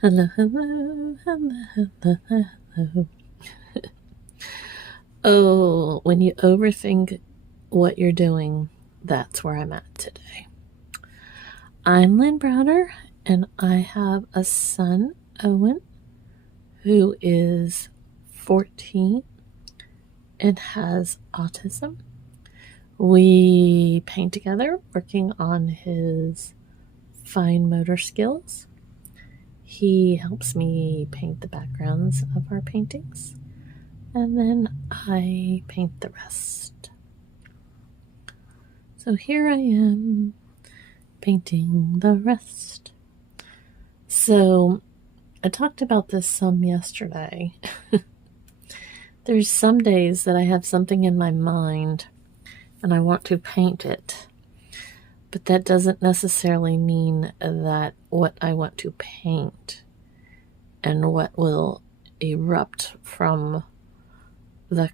Hello, hello, hello, hello, hello. Oh, when you overthink what you're doing, that's where I'm at today. I'm Lynn Browder, and I have a son, Owen, who is 14 and has autism. We paint together, working on his fine motor skills. He helps me paint the backgrounds of our paintings, and then I paint the rest. So here I am painting the rest. So I talked about this some yesterday. There's some days that I have something in my mind and I want to paint it, but that doesn't necessarily mean that what I want to paint and what will erupt from the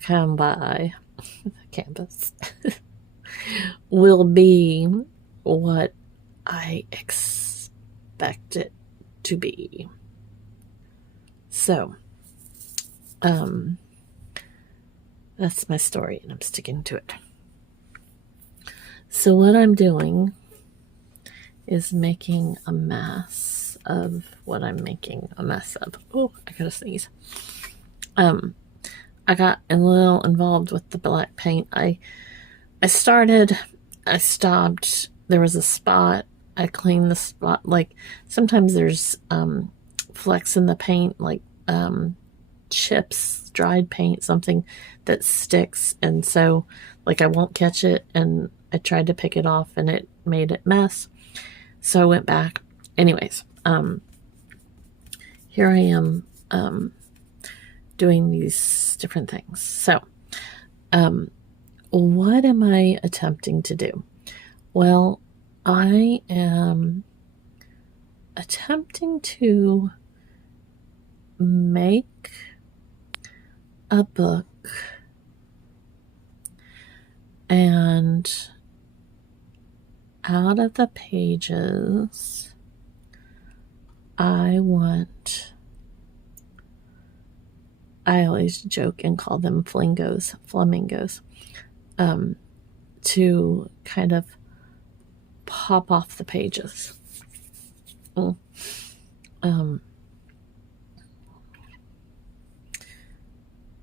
canvas will be what I expect it to be. So, that's my story, and I'm sticking to it. So what I'm doing is making a mess of what I'm making a mess of. Oh, I gotta sneeze. I got a little involved with the black paint. I stopped. There was a spot. I cleaned the spot. Like sometimes there's flecks in the paint, like chips, dried paint, something that sticks, and so like I won't catch it, and I tried to pick it off and it made it mess. So I went back. Anyways, here I am doing these different things. So what am I attempting to do? Well, I am attempting to make a book, and out of the pages I always joke and call them flamingos, to kind of pop off the pages.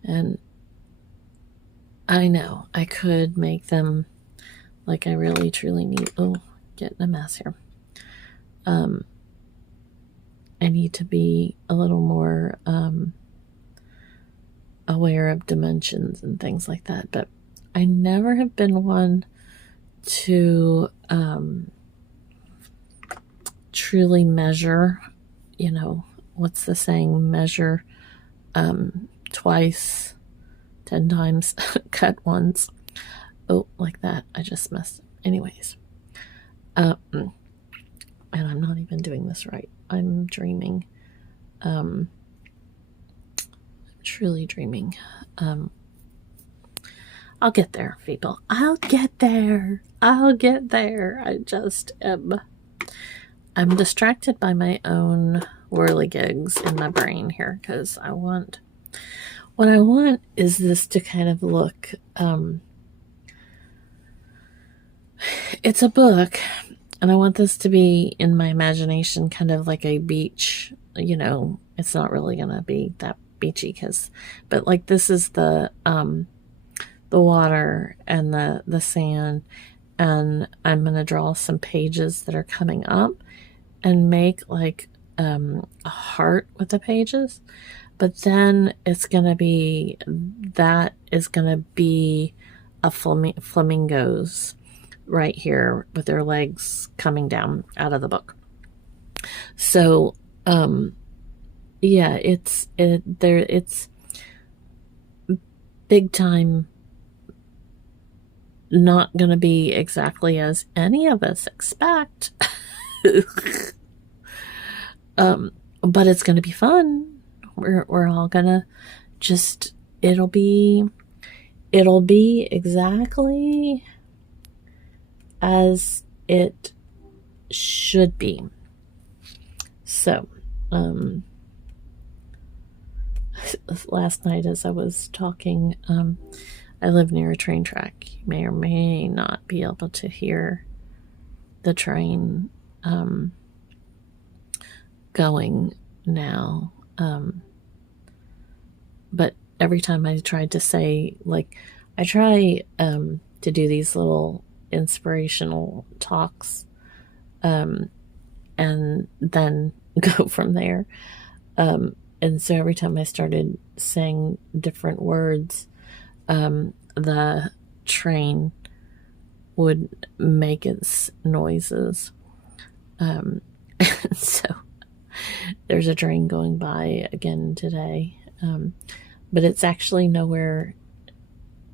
And I know I could make them like I really truly need. Oh, getting a mess here. I need to be a little more aware of dimensions and things like that, but I never have been one to truly measure. You know, what's the saying? Measure twice, 10 times, cut once. Oh, like that. I just messed. Anyways, and I'm not even doing this right. I'm dreaming. Truly dreaming. I'll get there, people. I'll get there. I just am. I'm distracted by my own whirligigs in my brain here because what I want is this to kind of look, it's a book, and I want this to be in my imagination kind of like a beach. You know, it's not really going to be that beachy but like this is the water and the sand, and I'm going to draw some pages that are coming up and make like a heart with the pages, but then it's going to be a flamingos right here with their legs coming down out of the book. So yeah, it's big time, not going to be exactly as any of us expect. But it's going to be fun. We're all going to just, it'll be exactly as it should be. So um, last night as I was talking, I live near a train track. You may or may not be able to hear the train going now. But every time I tried to say, like, I try to do these little inspirational talks and then go from there. And so every time I started saying different words, the train would make its noises. So there's a train going by again today, but it's actually nowhere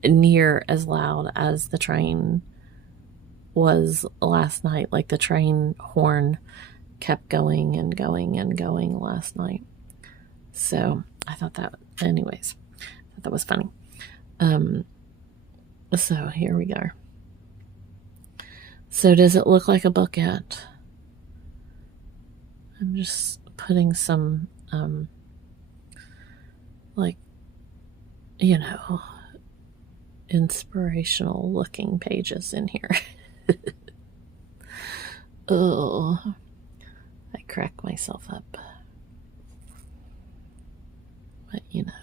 near as loud as the train was last night. Like the train horn kept going and going and going last night. So I thought that, anyways, I thought that was funny. So here we go. So does it look like a book yet? I'm just putting some, like, you know, inspirational looking pages in here. Oh, I crack myself up. But, you know,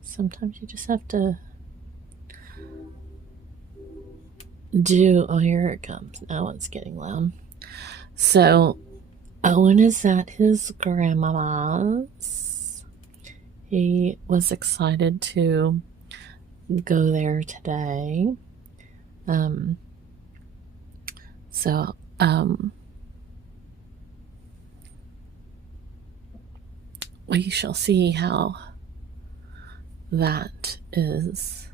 sometimes you just have to do, oh, here it comes. Now it's getting loud. So, Owen is at his grandmama's. He was excited to go there today. We shall see how that is.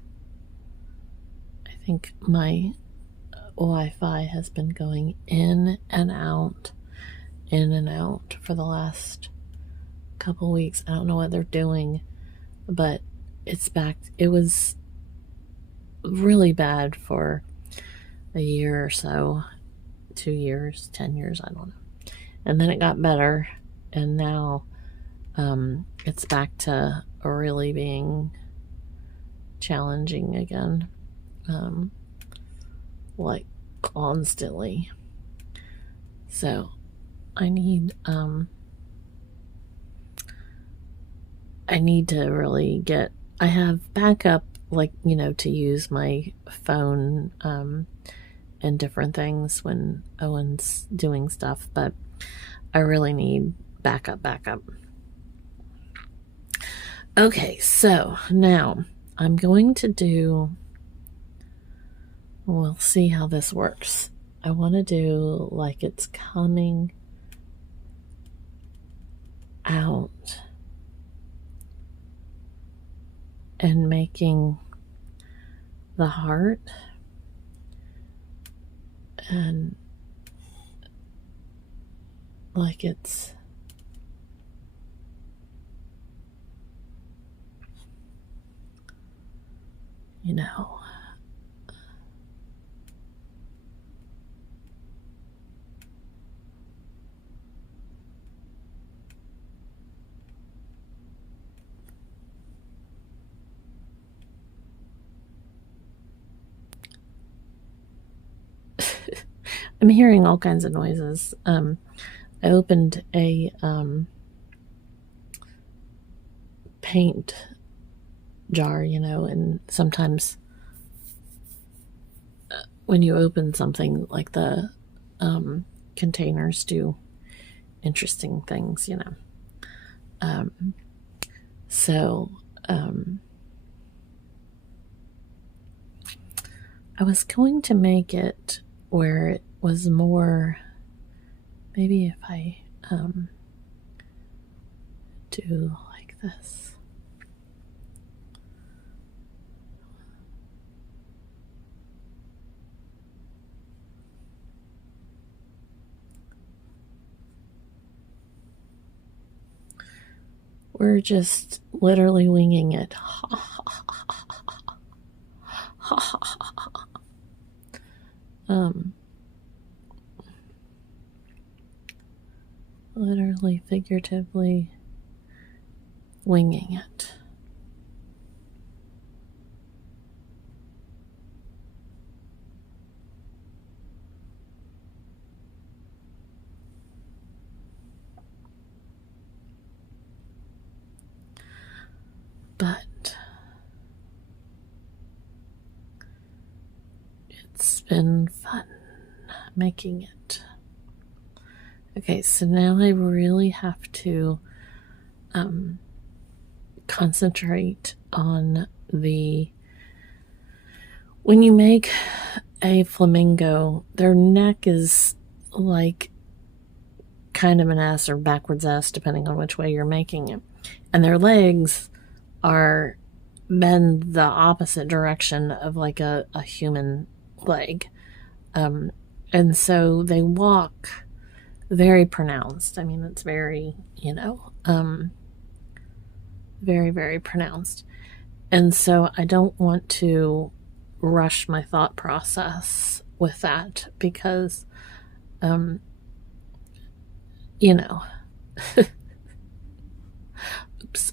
I think my Wi-Fi has been going in and out for the last couple weeks. I don't know what they're doing, but it's back. It was really bad for a year or so, 2 years, 10 years, I don't know. And then it got better, and now it's back to really being challenging again, like constantly. So I need to really get, I have backup, like, you know, to use my phone and different things when Owen's doing stuff, but I really need backup. Okay, so now I'm going to do, we'll see how this works. I want to do like it's coming out and making the heart and like it's you know, I'm hearing all kinds of noises. I opened a paint jar, you know, and sometimes when you open something, like the containers do interesting things, you know. I was going to make it where it was more, maybe if I do like this. We're just literally winging it. literally, figuratively winging it. But it's been fun making it. Okay, so now I really have to concentrate on when you make a flamingo, their neck is like kind of an S or backwards S, depending on which way you're making it. And their legs are bend the opposite direction of like a human leg. And so they walk very pronounced. I mean, it's very, very, very pronounced. And so I don't want to rush my thought process with that because, oops,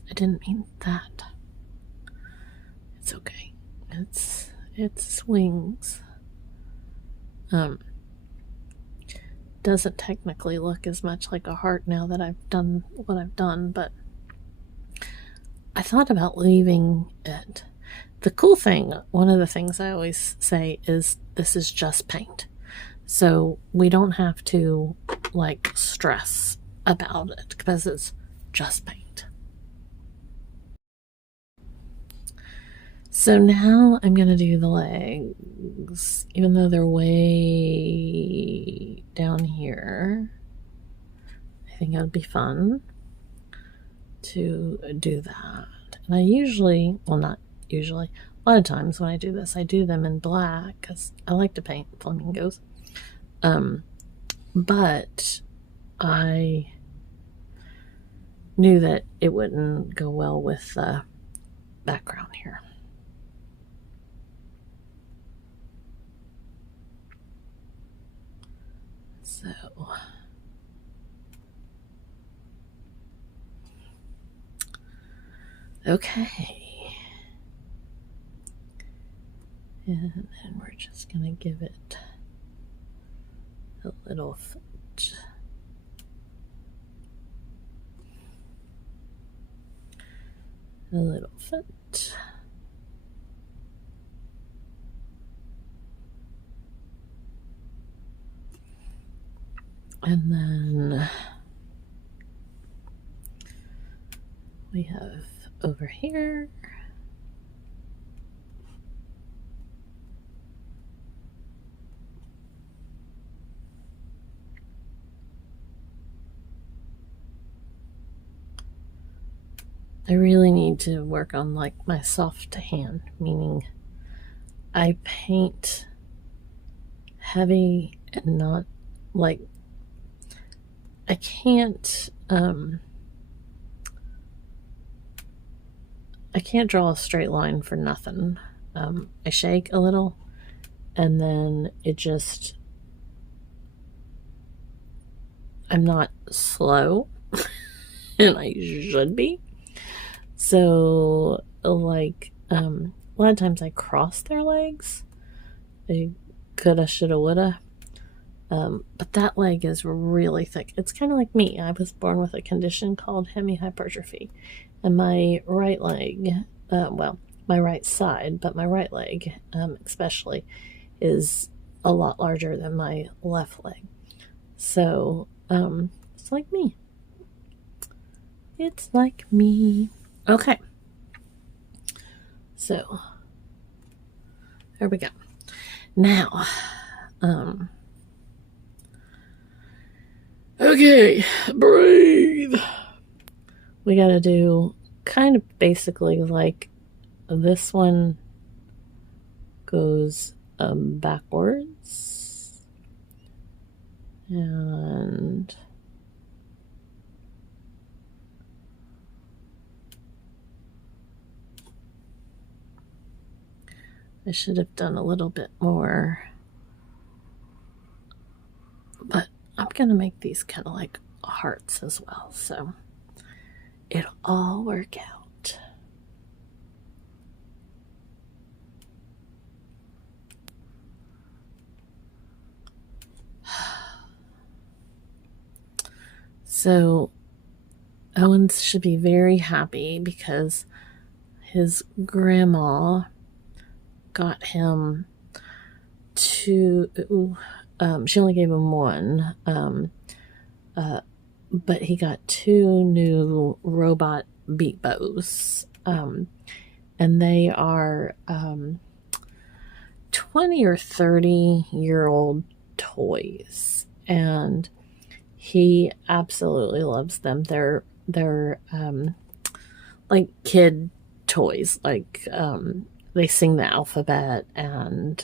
I didn't mean that. It's okay. It's wings. Doesn't technically look as much like a heart now that I've done what I've done, but I thought about leaving it. The cool thing, one of the things I always say is this is just paint. So we don't have to like stress about it because it's just paint. So now I'm going to do the legs, even though they're way down here. I think it would be fun to do that. And I usually, well, not usually, a lot of times when I do this, I do them in black because I like to paint flamingos. But I knew that it wouldn't go well with the background here. So okay, and then we're just gonna give it a little foot. A little foot. And then we have over here I really need to work on like my soft hand, meaning I paint heavy and not like I can't draw a straight line for nothing. I shake a little and then it just I'm not slow and I should be. So like a lot of times I cross their legs. I coulda, shoulda, woulda. But that leg is really thick. It's kind of like me. I was born with a condition called hemihypertrophy. And my right leg, well, my right side, but my right leg especially, is a lot larger than my left leg. So it's like me. It's like me. Okay. So there we go. Now, okay, breathe. We gotta do kind of basically like this one goes backwards and I should have done a little bit more, but I'm gonna make these kind of like hearts as well. So it'll all work out. So Owen should be very happy because his grandma got him two. She only gave him one, but he got two new robot beat bows, and they are 20 or 30-year-old toys, and he absolutely loves them. They're like kid toys, like they sing the alphabet, and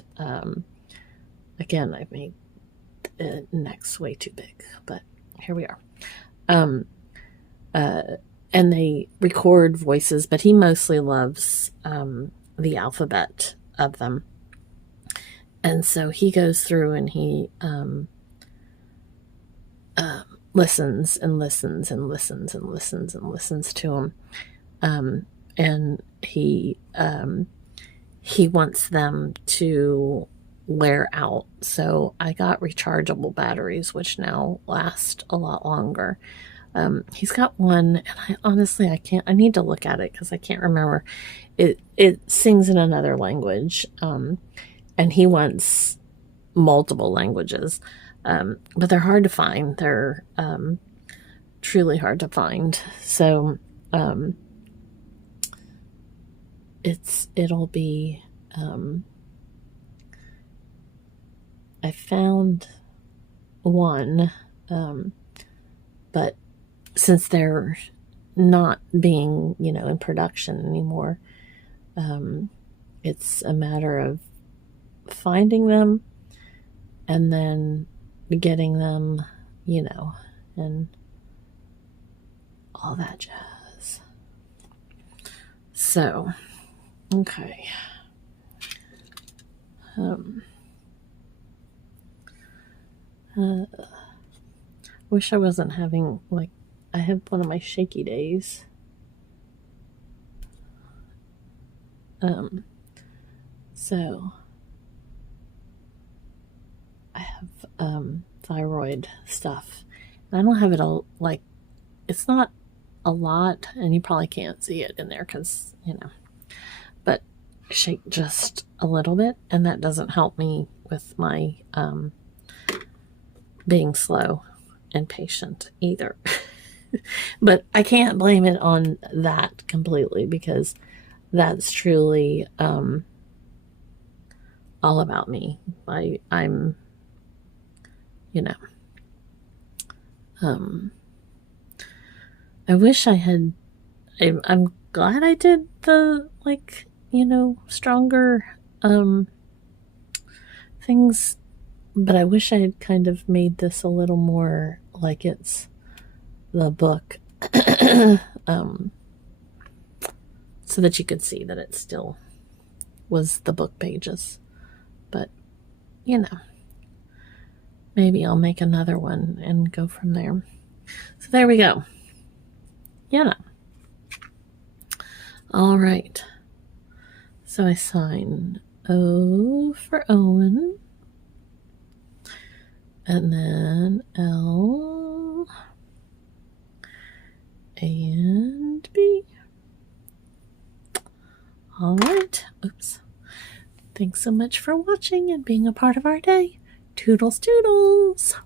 again, I made the neck's way too big, but here we are. And they record voices, but he mostly loves the alphabet of them. And so he goes through and he listens and listens and listens and listens and listens to them. And he wants them to wear out. So I got rechargeable batteries, which now last a lot longer. He's got one, and I need to look at it because I can't remember. It sings in another language, and he wants multiple languages, but they're hard to find. They're truly hard to find. So it'll be. I found one, but since they're not being, in production anymore, it's a matter of finding them and then getting them, and all that jazz. So, okay. Wish I wasn't having, I had one of my shaky days. So I have thyroid stuff, and I don't have it all, it's not a lot, and you probably can't see it in there because, but shake just a little bit, and that doesn't help me with my being slow and patient either. But I can't blame it on that completely, because that's truly all about me. I'm I wish I had. I'm glad I did the stronger things, but I wish I had kind of made this a little more like it's the book, so that you could see that it still was the book pages. But maybe I'll make another one and go from there. So there we go. All right. So I sign O for Owen, and then L and B. All right. Oops. Thanks so much for watching and being a part of our day. Toodles, toodles.